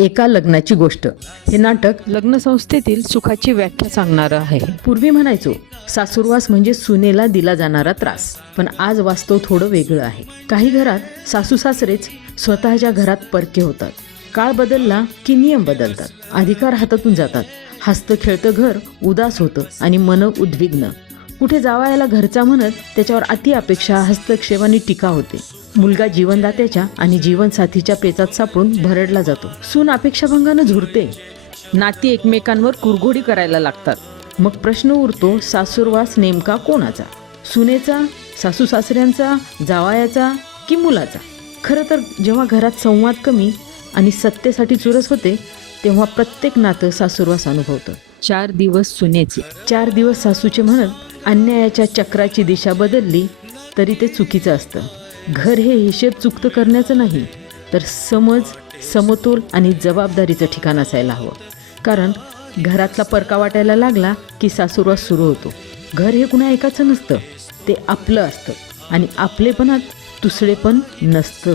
एका लग्नाची गोष्ट. हे नाटक लग्नसंस्थेतील सुखाची व्याख्या सांगणारं आहे. पूर्वी म्हणायचो सासूरवास म्हणजे सुनेला दिला जाणारा त्रास, पण आज वास्तव थोडं वेगळं आहे. काही घरात सासू सासरेच स्वतःच्या घरात परके होतात. काळ बदलला की नियम बदलतात, अधिकार हातातून जातात. हसतं खेळतं घर उदास होतं आणि मन उद्विग्न. कुठे जावायला घरचा म्हणत त्याच्यावर अति अपेक्षा, हस्तक्षेप आणि टीका होते. मुलगा जीवनदात्याच्या आणि जीवनसाथीच्या पेचात सापडून भरडला जातो. सून अपेक्षाभंगानं झुरते. नाती एकमेकांवर कुरघोडी करायला लागतात. मग प्रश्न उरतो, सासूरवास नेमका कोणाचा? सुनेचा, सासू सासऱ्यांचा, जावयाचा की मुलाचा? खरं तर जेव्हा घरात संवाद कमी आणि सत्तेसाठी चुरस होते, तेव्हा प्रत्येक नातं सासूरवास अनुभवतं. 4 दिवस सुनेचे. 4 दिवस सासूचे म्हणत अन्यायाच्या चक्राची दिशा बदलली तरी ते चुकीचं असतं. घर हे हिशेब चुकतं करण्याचं नाही, तर समज, समतोल आणि जबाबदारीचं ठिकाण असायला हवं. कारण घरातला परका वाटायला लागला की सासूरवास सुरू होतो. घर हे कुणा एकाचं नसतं, ते आपलं असतं आणि आपलेपणात दुसरेपण नसतं.